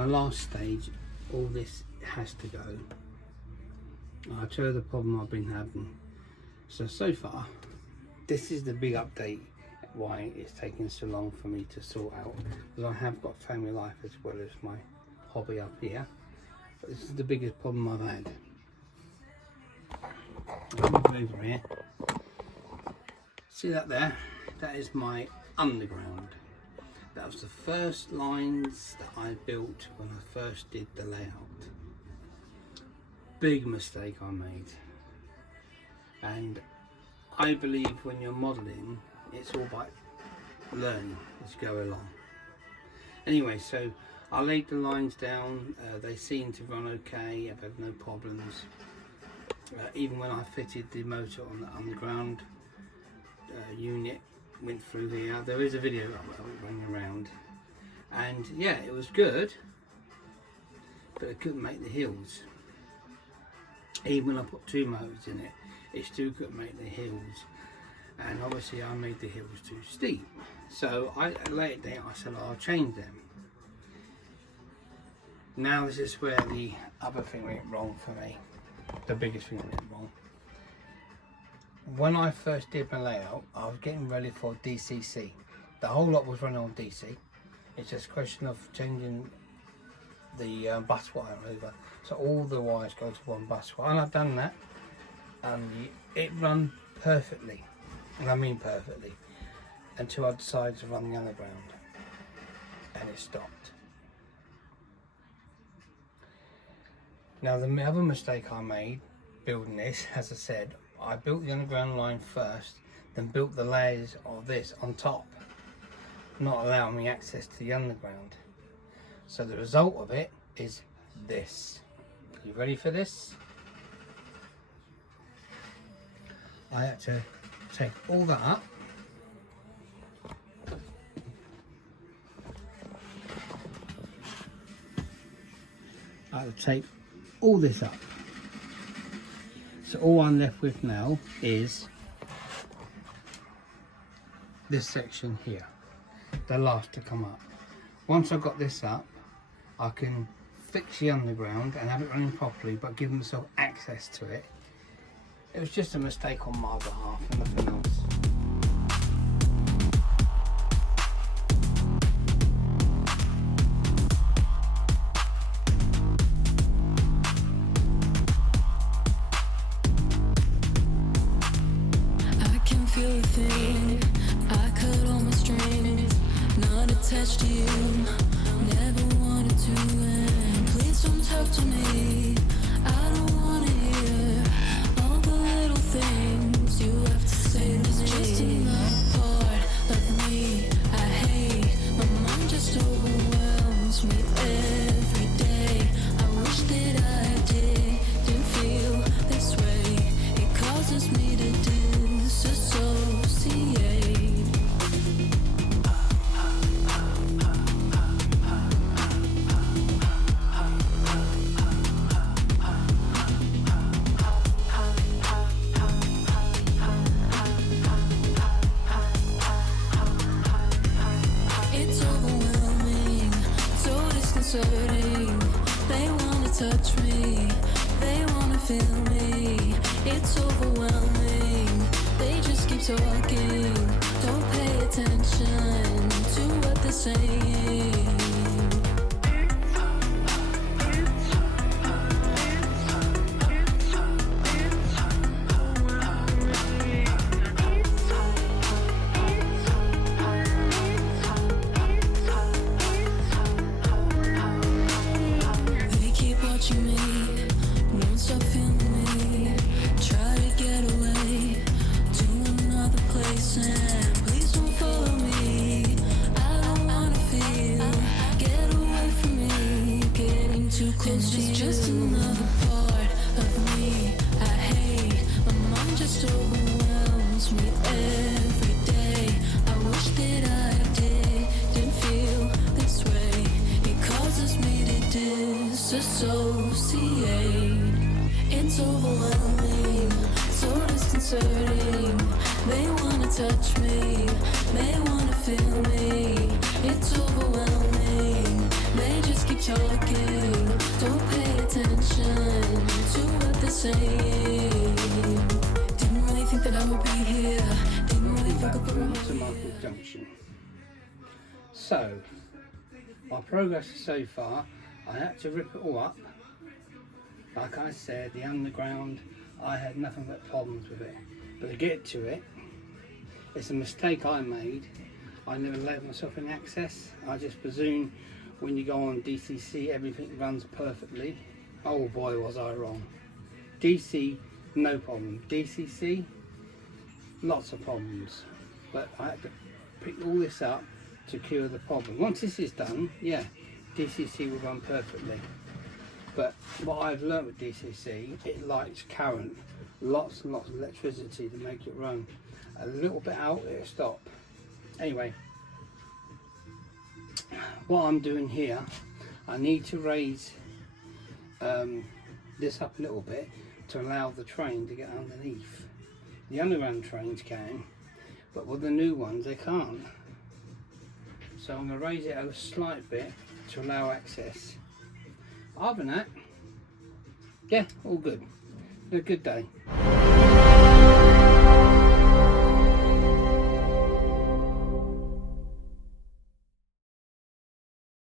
my last stage, all this has to go. I'll tell you the problem I've been having. So far, this is the big update why it's taking so long for me to sort out, because I have got family life as well as my hobby up here, but this is the biggest problem I've had. I'll move over here. See that there? That is my underground. That was the first lines that I built when I first did the layout. Big mistake I made. And I believe when you're modelling, it's all about learning as you go along. Anyway, so I laid the lines down. They seem to run okay. I've had no problems. Even when I fitted the motor on the underground unit, went through here. There is a video of it running around, and yeah, it was good, but it couldn't make the hills. Even when I put two motors in it, it still couldn't make the hills, and obviously I made the hills too steep. So I laid it down. I said, I'll change them. Now this is where the other thing went wrong for me. The biggest thing that went wrong. When I first did my layout, I was getting ready for DCC. The whole lot was running on DC. It's just a question of changing the bus wire over, so all the wires go to one bus wire, and I've done that, and it ran perfectly, and I mean perfectly, until I decided to run the underground, and it stopped. Now the other mistake I made building this, as I said, I built the underground line first, then built the layers of this on top, not allowing me access to the underground. So the result of it is this. You ready for this? I had to take all that up. I had to take all this up. So all I'm left with now is this section here, the last to come up. Once I've got this up, I can fix the underground and have it running properly, but give myself access to it. It was just a mistake on my behalf and nothing else. Attached to you, never wanted to end. Please don't talk to me. I don't want to hear all the little things you have to say to me. It's just another part of me I hate. My mind just overwhelms me every day. I wish that I didn't feel this way. It causes me to disassociate. They wanna touch me, they wanna feel me. It's overwhelming, they just keep talking. Don't pay attention to what they're saying. Please don't follow me. I don't wanna feel. Get away from me. Getting too close is just another part of me I hate. My mind just overwhelms me every day. I wish that I didn't feel this way. It causes me to disassociate. It's overwhelming, so disconcerting. They wanna touch me, they wanna feel me. It's overwhelming, they just keep talking. Don't pay attention to what they're saying. Didn't really think that I would be here. Didn't really think Back of from St Michael Junction. So, my progress so far, I had to rip it all up. Like I said, the underground, I had nothing but problems with it. But to get to it, it's a mistake I made. I never let myself in access. I just presume when you go on DCC, everything runs perfectly. Oh boy, was I wrong. DC, no problem. DCC, lots of problems. But I had to pick all this up to cure the problem. Once this is done, yeah, DCC will run perfectly. But what I've learned with DCC, it likes current, lots and lots of electricity to make it run. A little bit out, it'll stop. Anyway, what I'm doing here, I need to raise this up a little bit to allow the train to get underneath. The underground trains can, but with the new ones they can't. So I'm going to raise it a slight bit to allow access. Other than that, yeah, all good. A good day.